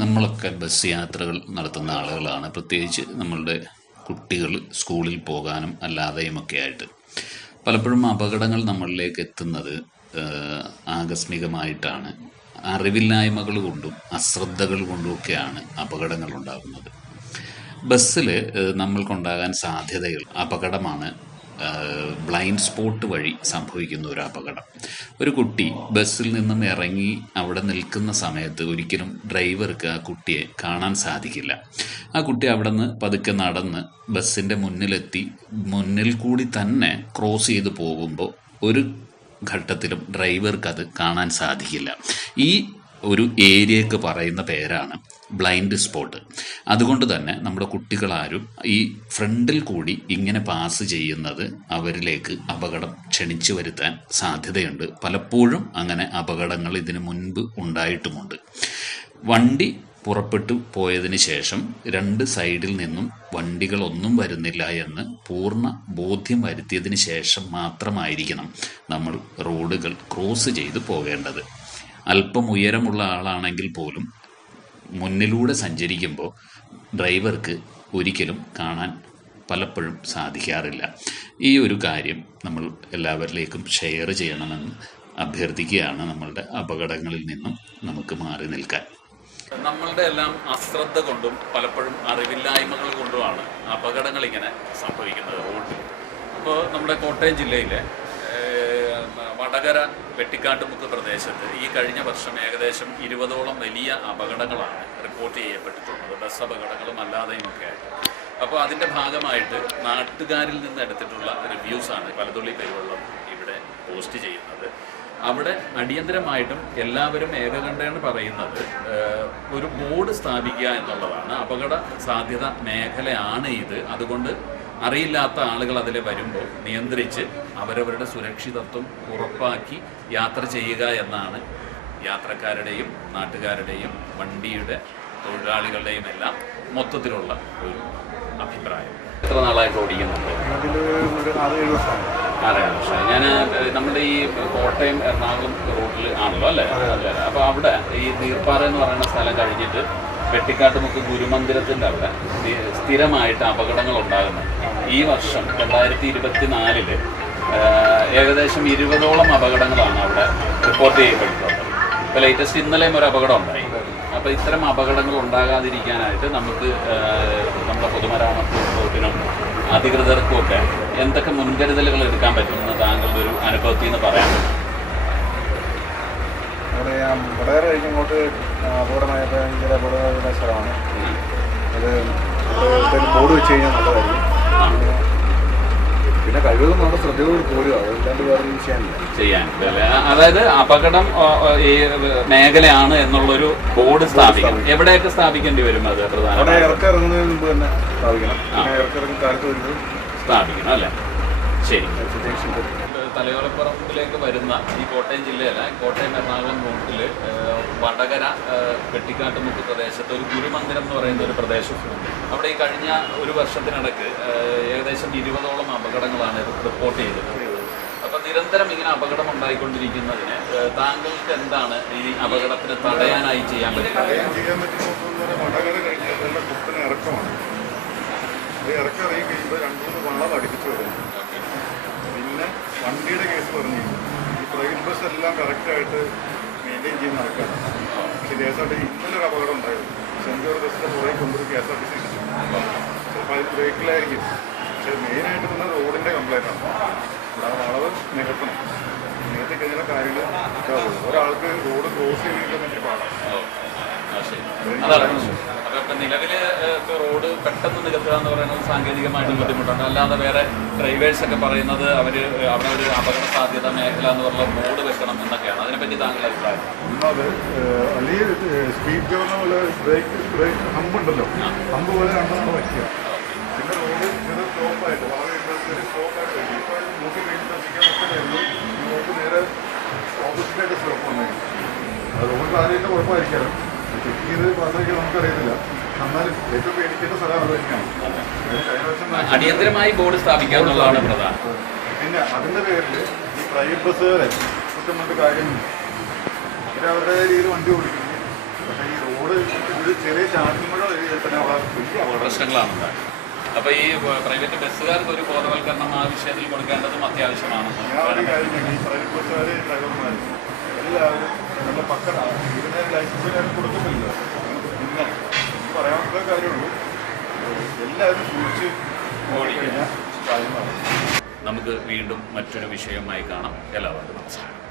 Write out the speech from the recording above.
നമ്മളൊക്കെ ബസ് യാത്രകൾ നടത്തുന്ന ആളുകളാണ്. പ്രത്യേകിച്ച് നമ്മളുടെ കുട്ടികൾ സ്കൂളിൽ പോകാനും അല്ലാതെയും ഒക്കെ ആയിട്ട്. പലപ്പോഴും അപകടങ്ങൾ നമ്മളിലേക്ക് എത്തുന്നത് ആകസ്മികമായിട്ടാണ്. അറിവില്ലായ്മകൾ കൊണ്ടും അശ്രദ്ധകൾ കൊണ്ടുമൊക്കെയാണ് അപകടങ്ങൾ ഉണ്ടാകുന്നത്. ബസ്സിൽ നമ്മൾക്കുണ്ടാകാൻ സാധ്യതകൾ അപകടമാണ് ബ്ലൈൻഡ് സ്പോട്ട് വഴി സംഭവിക്കുന്ന ഒരു അപകടം. ഒരു കുട്ടി ബസ്സിൽ നിന്നും ഇറങ്ങി അവിടെ നിൽക്കുന്ന സമയത്ത് ഒരിക്കലും ഡ്രൈവർക്ക് ആ കുട്ടിയെ കാണാൻ സാധിക്കില്ല. ആ കുട്ടി അവിടെ നിന്ന് പതുക്കെ നടന്ന് ബസ്സിന്റെ മുന്നിലെത്തി. മുന്നിൽ കൂടി തന്നെ ക്രോസ് ചെയ്ത് പോകുമ്പോൾ ഒരു ഘട്ടത്തിലും ഡ്രൈവർക്ക് അത് കാണാൻ സാധിക്കില്ല. ഈ ഒരു ഏരിയക്ക് പറയുന്ന പേരാണ് ബ്ലൈൻഡ് സ്പോട്ട് അതുകൊണ്ട് തന്നെ നമ്മുടെ കുട്ടികളാരും ഈ ഫ്രണ്ടിൽ കൂടി ഇങ്ങനെ പാസ് ചെയ്യുന്നത് അവരിലേക്ക് അപകടം ക്ഷണിച്ചു വരുത്താൻ സാധ്യതയുണ്ട്. പലപ്പോഴും അങ്ങനെ അപകടങ്ങൾ ഇതിനു മുൻപ് ഉണ്ടായിട്ടുമുണ്ട്. വണ്ടി പുറപ്പെട്ടു പോയതിന് ശേഷം രണ്ട് സൈഡിൽ നിന്നും വണ്ടികളൊന്നും വരുന്നില്ല എന്ന് പൂർണ ബോധ്യം വരുത്തിയതിന് ശേഷം മാത്രമായിരിക്കണം നമ്മൾ റോഡുകൾ ക്രോസ് ചെയ്ത് പോകേണ്ടത്. അല്പം ഉയരമുള്ള ആളാണെങ്കിൽ പോലും മുന്നിലൂടെ സഞ്ചരിക്കുമ്പോൾ ഡ്രൈവർക്ക് ഒരിക്കലും കാണാൻ പലപ്പോഴും സാധിക്കാറില്ല. ഈ ഒരു കാര്യം നമ്മൾ എല്ലാവരിലേക്കും ഷെയർ ചെയ്യണമെന്ന് അഭ്യർത്ഥിക്കുകയാണ് നമ്മളുടെ അപകടങ്ങളിൽ നിന്നും നമുക്ക് മാറി നിൽക്കാൻ. നമ്മളുടെ എല്ലാം അശ്രദ്ധ കൊണ്ടും പലപ്പോഴും അറിവില്ലായ്മകൾ കൊണ്ടുമാണ് അപകടങ്ങൾ ഇങ്ങനെ സംഭവിക്കുന്നത്. അപ്പോൾ നമ്മുടെ കോട്ടയം ജില്ലയിലെ വടകര വെട്ടിക്കാട്ടുമുക്ക് പ്രദേശത്ത് ഈ കഴിഞ്ഞ വർഷം ഏകദേശം ഇരുപതോളം വലിയ അപകടങ്ങളാണ് റിപ്പോർട്ട് ചെയ്യപ്പെട്ടിട്ടുള്ളത്. ബസ് അപകടങ്ങളും അല്ലാതെയുമൊക്കെ ആയിട്ട്. അപ്പോൾ അതിന്റെ ഭാഗമായിട്ട് നാട്ടുകാരിൽ നിന്ന് എടുത്തിട്ടുള്ള റിവ്യൂസാണ് പലതുള്ളി പേരുള്ള ഇവിടെ പോസ്റ്റ് ചെയ്യുന്നത്. അവിടെ അടിയന്തരമായിട്ടും എല്ലാവരും ഏകകണ്ഠയാണ് പറയുന്നത് ഒരു ബോർഡ് സ്ഥാപിക്കുക എന്നുള്ളതാണ്. അപകട സാധ്യത മേഖലയാണ് ഇത്. അതുകൊണ്ട് അറിയില്ലാത്ത ആളുകൾ അതിൽ വരുമ്പോൾ നിയന്ത്രിച്ച് അവരവരുടെ സുരക്ഷിതത്വം ഉറപ്പാക്കി യാത്ര ചെയ്യുക എന്നാണ് യാത്രക്കാരുടെയും നാട്ടുകാരുടെയും വണ്ടിയുടെ തൊഴിലാളികളുടെയും എല്ലാം മൊത്തത്തിലുള്ള ഒരു അഭിപ്രായം. എത്ര നാളായിട്ട് ഓടിക്കുന്നുണ്ട്? ഞാൻ നമ്മുടെ ഈ കോട്ടയം എറണാകുളം റൂട്ടിൽ ആണല്ലോ അല്ലേ? അപ്പൊ അപ്പോൾ അവിടെ ഈ നീർപ്പാറ എന്ന് പറയുന്ന സ്ഥലം കഴിഞ്ഞിട്ട് വെട്ടിക്കാട്ടുമുക്ക് ഗുരുമന്ദിരത്തിന്റെ അവിടെ സ്ഥിരമായിട്ട് അപകടങ്ങൾ ഉണ്ടാകുന്നുണ്ട് ഈ വർഷം രണ്ടായിരത്തി ഇരുപത്തി നാലിൽ ഏകദേശം ഇരുപതോളം അപകടങ്ങളാണ് അവിടെ റിപ്പോർട്ട് ചെയ്യപ്പെട്ടിട്ടുള്ളത്. ഇപ്പോൾ ലേറ്റസ്റ്റ് ഇന്നലെയും ഒരു അപകടം ഉണ്ടായി. അപ്പോൾ ഇത്തരം അപകടങ്ങൾ ഉണ്ടാകാതിരിക്കാനായിട്ട് നമുക്ക് നമ്മുടെ പൊതുമരാമത്ത് വകുപ്പിനും അധികൃതർക്കും ഒക്കെ എന്തൊക്കെ മുൻകരുതലുകൾ എടുക്കാൻ പറ്റുമെന്ന് താങ്കളുടെ ഒരു അനുഭവത്തിൽ നിന്ന് പറയാൻ പറ്റും. അവിടെ ഞാൻ വളരെ കഴിഞ്ഞ് ഇങ്ങോട്ട് അപകടമായപ്പോൾ ഭയങ്കര അപകടമായ സ്ഥലമാണ്. അത് എന്തെങ്കിലും ബോർഡ് വെച്ച് കഴിഞ്ഞാൽ നല്ലതായിരിക്കും. പിന്നെ കഴിവതും നമ്മുടെ ശ്രദ്ധയോട് പോരുക അതല്ലാണ്ട് വേറെ ചെയ്യാനില്ല. ചെയ്യാൻ? അതായത് അപകടം ഈ മേഖലയാണ് എന്നുള്ളൊരു ബോർഡ് സ്ഥാപിക്കണം. എവിടെയൊക്കെ സ്ഥാപിക്കേണ്ടി വരും അത് പ്രധാന ഇറക്കിറങ്ങുന്നതിന് ഇറക്കം മുമ്പ് തന്നെ സ്ഥാപിക്കണം. പിന്നെ ഇറക്കം കാലത്ത് വരുന്നത് സ്ഥാപിക്കണം അല്ലേ? ശരി. ജംഗ്ഷന്റെ തലയോലപ്പുറത്തിലേക്ക് വരുന്ന ഈ കോട്ടയം ജില്ലയില കോട്ടയം എറണാകുളം റൂട്ടിൽ വടകര കെട്ടിക്കാട്ടുമുക്ക് പ്രദേശത്ത് ഒരു ഗുരുമന്ദിരം എന്ന് പറയുന്ന ഒരു പ്രദേശമുണ്ട്. അവിടെ ഈ കഴിഞ്ഞ ഒരു വർഷത്തിനിടക്ക് ഏഹ്, ഏകദേശം ഇരുപതോളം അപകടങ്ങളാണ് റിപ്പോർട്ട് ചെയ്തിട്ടുള്ളത് അപ്പം നിരന്തരം ഇങ്ങനെ അപകടം ഉണ്ടായിക്കൊണ്ടിരിക്കുന്നതിന് താങ്കൾക്ക് എന്താണ് ഈ അപകടത്തിന് തടയാനായി ചെയ്യാൻ പറ്റുന്നത്? ഇറക്കം അറിയിക്കുമ്പോൾ രണ്ടു മൂന്ന് വള്ളം അടുപ്പിച്ച് വരും പിന്നെ വണ്ടിയുടെ കേസ് പറഞ്ഞു. ഈ പ്രൈവറ്റ് ബസ് എല്ലാം കറക്റ്റായിട്ട് മെയിന്റെയിൻ ചെയ്ത് നടക്കുക പക്ഷേ K S R T C ഇന്നലെ ഒരു അപകടം ഉണ്ടായിരുന്നു. സെന്റൂർ ബസ്സിന്റെ പുറകെ കൊണ്ടൊരു K S R T C ഇടിച്ചു. ചിലപ്പോൾ അതിൽ ബ്രേക്കിലായിരിക്കും. പക്ഷേ മെയിനായിട്ട് തന്നെ റോഡിന്റെ കംപ്ലൈന്റ് ആണ്. ആ വളവ് നികത്തണം. നികത്തി കഴിഞ്ഞാൽ കാര്യങ്ങൾ ഒരാൾക്ക് റോഡ് ക്രോസ് ചെയ്തിട്ടുണ്ടെങ്കിൽ പാടാം. അതാണ്. ഇപ്പൊ ഇപ്പൊ റോഡ് പെട്ടെന്ന് നികത്തുക എന്ന് പറയുന്നത് സാങ്കേതികമായിട്ട് ബുദ്ധിമുട്ടുണ്ട്. അല്ലാതെ വേറെ ഡ്രൈവേഴ്സ് ഒക്കെ പറയുന്നത് അവർ അവിടെ ഒരു അപകട സാധ്യത മേഖല എന്ന് പറഞ്ഞ ബോർഡ് വെക്കണം എന്നൊക്കെയാണ്. അതിനെപ്പറ്റി താങ്കളുടെ അഭിപ്രായം? അല്ലെങ്കിൽ സ്പീഡ് ഗവർണർ ബ്രേക്ക് ബ്രേക്ക് ഹമ്പുണ്ടല്ലോ ഹമ്പ് പോലെ രണ്ടെണ്ണം വയ്ക്കുക പിന്നെ റോഡ് ചെറിയ സ്റ്റോപ്പായിട്ട് വളരെ ചെറിയ സ്റ്റോപ്പായിട്ട് ഇപ്പോൾ നോക്കി റോഡ് നേരെ ഓപ്പോസിറ്റായിട്ട് സ്റ്റോപ്പ് വന്നേക്കും റോഡ് ആരെയും കുഴപ്പമായിരിക്കാം ചെക്ക് ചെയ്ത് പാസ്സാക്കിയാൽ നമുക്കറിയത്തില്ല. എന്നാലും ഏറ്റവും പേടിക്കേണ്ട സ്ഥലം അത് തന്നെയാണ് കഴിഞ്ഞ വർഷം അടിയന്തരമായി ബോർഡ് സ്ഥാപിക്കുക എന്നുള്ളതാണ് പ്രധാനം. പിന്നെ അതിന്റെ പേരിൽ ഈ പ്രൈവറ്റ് ബസ്സുകളെ കുറ്റം കൊണ്ട് അവർ അവരവരുടെ രീതിയിൽ വണ്ടി ഓടിക്കുന്നു പക്ഷേ ഈ റോഡ് ഒരു ചെറിയ ചാറ്റുമ്പഴ തന്നെ അപ്പൊ വലിയ ഈ പ്രൈവറ്റ് ബസ്സുകാർക്ക് ഒരു ബോധവൽക്കരണം ആ വിഷയത്തിൽ കൊടുക്കേണ്ടതും അത്യാവശ്യമാണ്. ഞാൻ ഒരു കാര്യം ഈ പ്രൈവറ്റ് ബസ്സുകാർ ഡ്രൈവർമാർ എല്ലാവരും നല്ല പക്കട. ഇതിനെ ലൈസൻസ് കാര്യം കൊടുക്കുന്നില്ല. പിന്നെ പറയാനുള്ള കാര്യമുള്ളൂ. എല്ലാവരും സൂക്ഷിച്ച് ഓടിക്കഴിഞ്ഞാൽ കാര്യമാണ് നമുക്ക് വീണ്ടും മറ്റൊരു വിഷയമായി കാണാം. എല്ലാവർക്കും നമസ്കാരം.